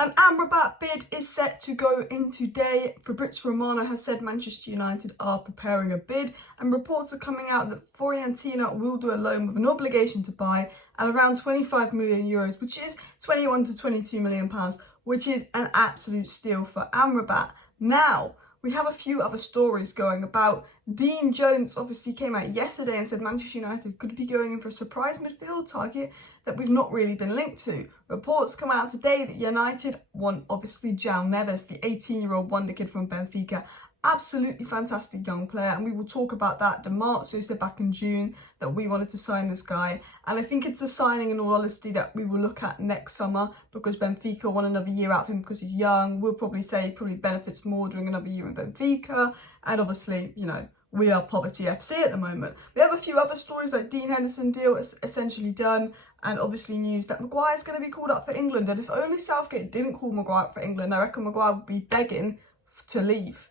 An Amrabat bid is set to go in today. Fabrizio Romano has said Manchester United are preparing a bid, and reports are coming out that Fiorentina will do a loan with an obligation to buy at around 25 million euros, which is 21 to 22 million pounds, which is an absolute steal for Amrabat. Now, we have a few other stories going about. Dean Jones obviously came out yesterday and said Manchester United could be going in for a surprise midfield target that we've not really been linked to. Reports come out today that United want obviously Joao Neves, the 18-year-old wonder kid from Benfica. Absolutely fantastic young player, and we will talk about that. DiMarzio said back in June that we wanted to sign this guy, and I think it's a signing in all honesty that we will look at next summer, because Benfica want another year out of him because he's young. We'll probably say probably benefits more during another year in Benfica, and obviously, you know, we are poverty FC at the moment. We have a few other stories like Dean Henderson deal is essentially done, and obviously news that Maguire's going to be called up for England, and if only Southgate didn't call Maguire up for England, I reckon Maguire would be begging to leave.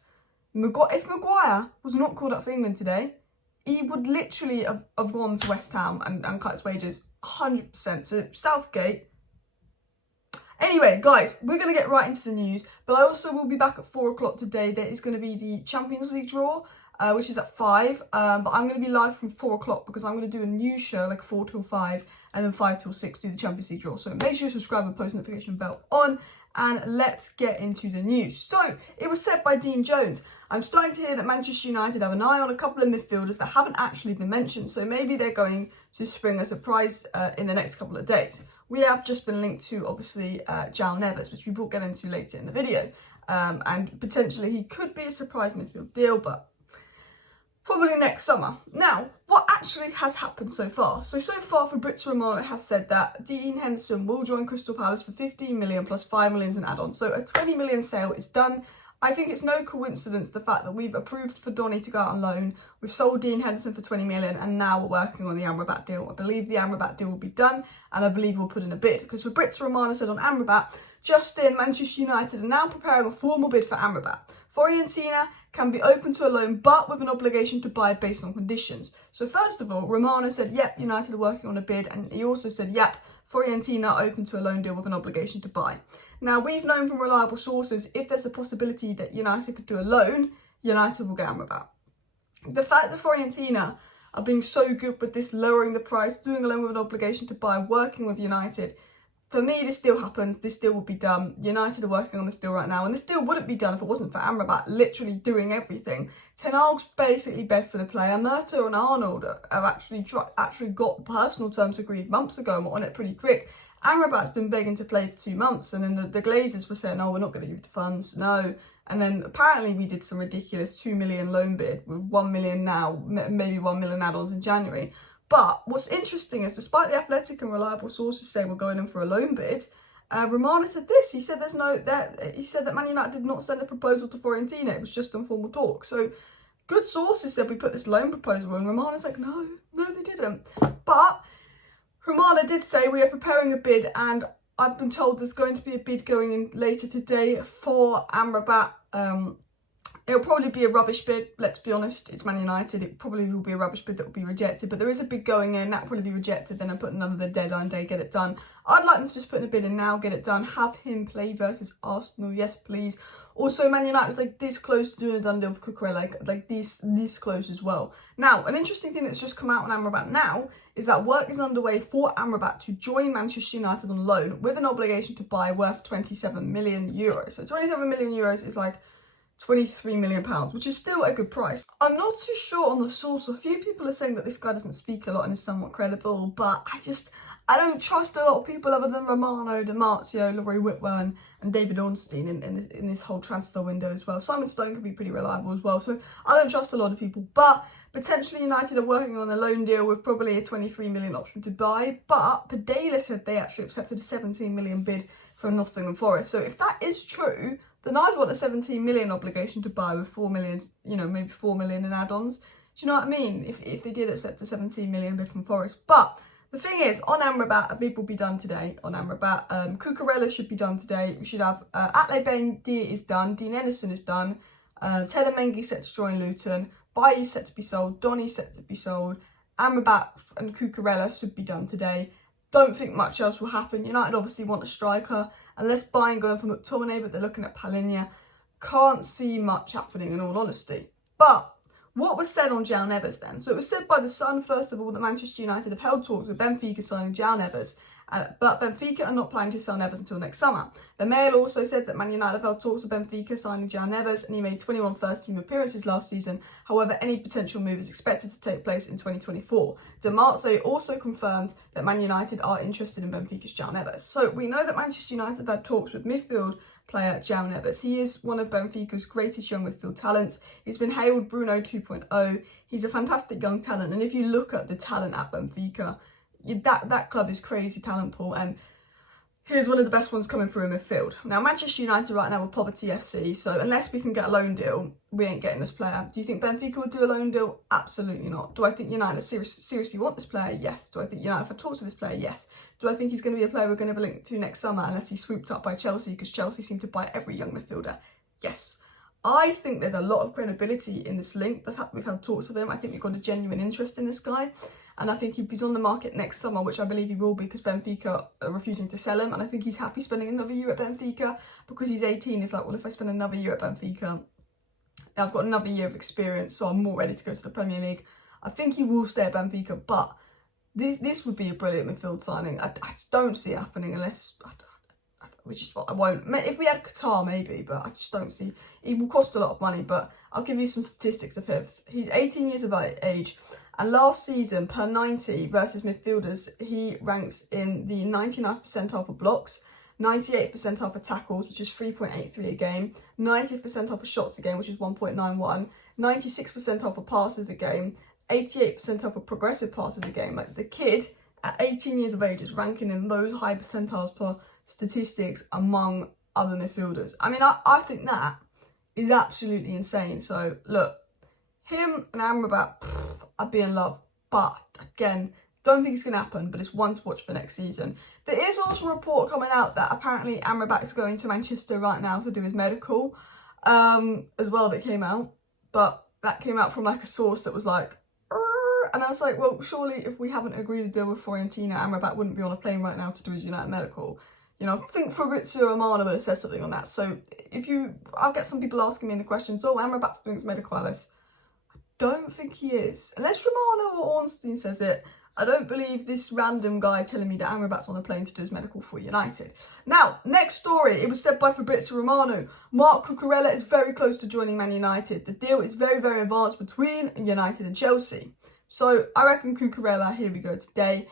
If Maguire was not called up for England today, he would literally have gone to West Ham and cut his wages 100%. So Southgate. Anyway, guys, we're going to get right into the news, but I also will be back at 4 o'clock today. There is going to be the Champions League draw, which is at 5, but I'm going to be live from 4 o'clock because I'm going to do a news show like 4 till 5 and then 5 till 6 do the Champions League draw. So make sure you subscribe and post notification bell on. And let's get into the news. So, it was said by Dean Jones. I'm starting to hear that Manchester United have an eye on a couple of midfielders that haven't actually been mentioned. So maybe they're going to spring a surprise in the next couple of days. We have just been linked to, obviously, Joao Neves, which we will get into later in the video. And potentially he could be a surprise midfield deal, but probably next summer. Now, what actually has happened so far? So far, Fabrizio Romano has said that Dean Henderson will join Crystal Palace for 15 million plus 5 million in add-ons. So a 20 million sale is done. I think it's no coincidence the fact that we've approved for Donny to go out on loan, we've sold Dean Henderson for 20 million, and now we're working on the Amrabat deal. I believe the Amrabat deal will be done, and I believe we'll put in a bid. Because Fabrizio Romano said on Amrabat, just in, Manchester United are now preparing a formal bid for Amrabat. Fiorentina can be open to a loan, but with an obligation to buy based on conditions. So first of all, Romano said, yep, United are working on a bid, and he also said, yep, Fiorentina are open to a loan deal with an obligation to buy. Now, we've known from reliable sources, if there's a possibility that United could do a loan, United will get Amrabat. The fact that Fiorentina are being so good with this, lowering the price, doing a loan with an obligation to buy, working with United, for me, this deal happens. This deal will be done. United are working on this deal right now, and this deal wouldn't be done if it wasn't for Amrabat literally doing everything. Ten Hag's basically bed for the player. Murta and Arnold have actually got personal terms agreed months ago and were on it pretty quick. Amrabat's been begging to play for 2 months, and then the Glazers were saying, "Oh, we're not going to give you the funds." No, and then apparently we did some ridiculous 2 million loan bid with 1 million now, maybe 1 million add-ons in January. But what's interesting is, despite the Athletic and reliable sources saying we're going in for a loan bid, Romano said this. He said he said that Man United did not send a proposal to Fiorentina. It was just informal talk. So good sources said we put this loan proposal in. Romano's like, no, they didn't. But Romano did say we are preparing a bid, and I've been told there's going to be a bid going in later today for Amrabat. It'll probably be a rubbish bid, let's be honest. It's Man United. It probably will be a rubbish bid that will be rejected. But there is a bid going in. That'll probably be rejected. Then I'll put another deadline day, get it done. I'd like them to just put in a bid in now, get it done. Have him play versus Arsenal. Yes, please. Also, Man United was like this close to doing a done deal with Cucurella. Like this close as well. Now, an interesting thing that's just come out on Amrabat now is that work is underway for Amrabat to join Manchester United on loan with an obligation to buy worth 27 million euros. So 27 million euros is like 23 million pounds, which is still a good price. I'm not too sure on the source. A few people are saying that this guy doesn't speak a lot and is somewhat credible, but I don't trust a lot of people other than Romano, DiMarzio, Laurie Whitburn, and David Ornstein in this whole transfer window as well. Simon Stone could be pretty reliable as well, so I don't trust a lot of people. But potentially United are working on a loan deal with probably a 23 million option to buy. But Padela said they actually accepted a 17 million bid from Nottingham Forest. So if that is true, then I'd want a 17 million obligation to buy with 4 million, maybe 4 million in add-ons. Do you know what I mean? If they did accept a 17 million bid from Forest. But the thing is, on Amrabat, a bid will be done today on Amrabat. Cucurella should be done today. We should have Atle Bendia is done. Dean Henderson is done. Tedder Mengi set to join Luton. Bailly set to be sold. Donny set to be sold. Amrabat and Cucurella should be done today. Don't think much else will happen. United obviously want a striker, unless buying going for McTominay, but they're looking at Palhinha. Can't see much happening in all honesty. But what was said on Joao Neves then? So it was said by The Sun, first of all, that Manchester United have held talks with Benfica signing Joao Neves, but Benfica are not planning to sell Neves until next summer. The Mail also said that Man United have held talks with Benfica signing Joao Neves, and he made 21 first-team appearances last season. However, any potential move is expected to take place in 2024. De Marzo also confirmed that Man United are interested in Benfica's Joao Neves. So we know that Manchester United have had talks with midfield player Joao Neves. He is one of Benfica's greatest young midfield talents. He's been hailed Bruno 2.0. He's a fantastic young talent, and if you look at the talent at Benfica, that club is crazy talent pool, and here's one of the best ones coming through in midfield. Now, Manchester United right now are poverty FC, so unless we can get a loan deal, we ain't getting this player. Do you think Benfica would do a loan deal? Absolutely not. Do I think United seriously want this player? Yes. Do I think United have talked to this player? Yes. Do I think he's going to be a player we're going to be linked to next summer unless he's swooped up by Chelsea, because Chelsea seem to buy every young midfielder? Yes. I think there's a lot of credibility in this link. The fact we've had talks with him, I think we've got a genuine interest in this guy. And I think if he's on the market next summer, which I believe he will be because Benfica are refusing to sell him, and I think he's happy spending another year at Benfica because he's 18. He's like, well, if I spend another year at Benfica, I've got another year of experience, so I'm more ready to go to the Premier League. I think he will stay at Benfica, but this would be a brilliant midfield signing. I don't see it happening unless... which is what I won't. If we had Qatar, maybe, but I just don't see. It will cost a lot of money, but I'll give you some statistics of his. He's 18 years of age, and last season, per 90 versus midfielders, he ranks in the 99th percentile for blocks, 98th percentile for tackles, which is 3.83 a game, 90th percentile for shots a game, which is 1.91, 96th percentile for passes a game, 88th percentile for progressive passes a game. Like, the kid at 18 years of age is ranking in those high percentiles for statistics among other midfielders. I mean, I think that is absolutely insane. So look, him and Amrabat, I'd be in love. But again, don't think it's going to happen, but it's one to watch for next season. There is also a report coming out that apparently Amrabat is going to Manchester right now to do his medical as well, that came out. But that came out from like a source that was like, and I was like, well, surely if we haven't agreed a deal with Fiorentina, Amrabat wouldn't be on a plane right now to do his United medical. You know, I think Fabrizio Romano would have said something on that. So I'll get some people asking me in the questions, oh, Amrabat's doing his medical, Alice. I don't think he is. Unless Romano or Ornstein says it, I don't believe this random guy telling me that Amrabat's on a plane to do his medical for United. Now, next story, it was said by Fabrizio Romano. Marc Cucurella is very close to joining Man United. The deal is very, very advanced between United and Chelsea. So I reckon Cucurella, here we go today.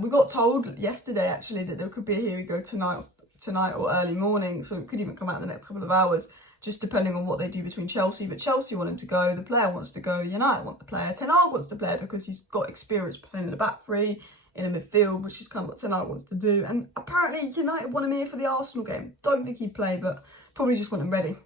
We got told yesterday, actually, that there could be a here we go tonight or early morning, so it could even come out in the next couple of hours, just depending on what they do between Chelsea. But Chelsea want him to go, the player wants to go, United want the player, Ten Hag wants the player because he's got experience playing in the back three, in a midfield, which is kind of what Ten Hag wants to do. And apparently United want him here for the Arsenal game. Don't think he'd play, but probably just want him ready.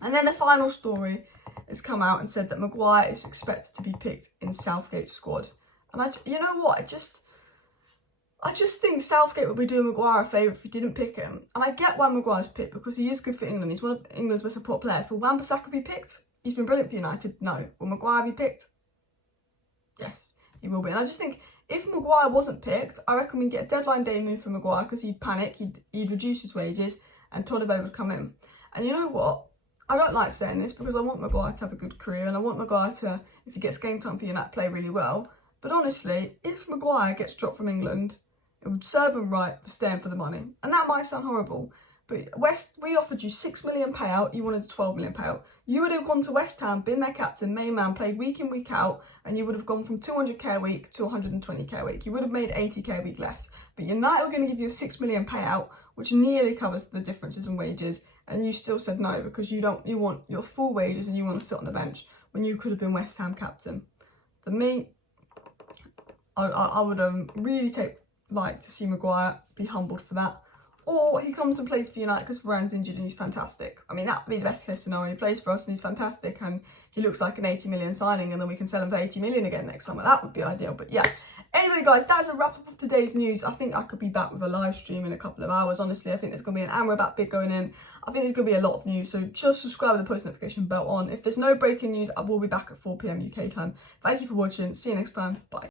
And then the final story has come out and said that Maguire is expected to be picked in Southgate's squad. And you know what, I just think Southgate would be doing Maguire a favour if he didn't pick him. And I get why Maguire's picked, because he is good for England. He's one of England's most important players. Will Wan-Bissaka be picked? He's been brilliant for United. No. Will Maguire be picked? Yes, he will be. And I just think if Maguire wasn't picked, I reckon we'd get a deadline day move for Maguire, because he'd panic, he'd reduce his wages, and Todibo would come in. And you know what? I don't like saying this because I want Maguire to have a good career, and I want Maguire to, if he gets game time for United, play really well. But honestly, if Maguire gets dropped from England, it would serve him right for staying for the money. And that might sound horrible, but we offered you £6 million payout, you wanted a £12 million payout. You would have gone to West Ham, been their captain, main man, played week in, week out, and you would have gone from 200k a week to 120k a week. You would have made 80k a week less. But United were going to give you a £6 million payout, which nearly covers the differences in wages, and you still said no because you want your full wages and you want to sit on the bench when you could have been West Ham captain. For me, I would really like to see Maguire be humbled for that. Or he comes and plays for United because Varane's injured and he's fantastic. I mean, that would be the best case scenario. He plays for us and he's fantastic and he looks like an 80 million signing, and then we can sell him for 80 million again next summer. That would be ideal. But yeah. Anyway, guys, that is a wrap up of today's news. I think I could be back with a live stream in a couple of hours. Honestly, I think there's going to be an Amrabat bid going in. I think there's going to be a lot of news. So just subscribe with the post notification bell on. If there's no breaking news, I will be back at 4 PM UK time. Thank you for watching. See you next time. Bye.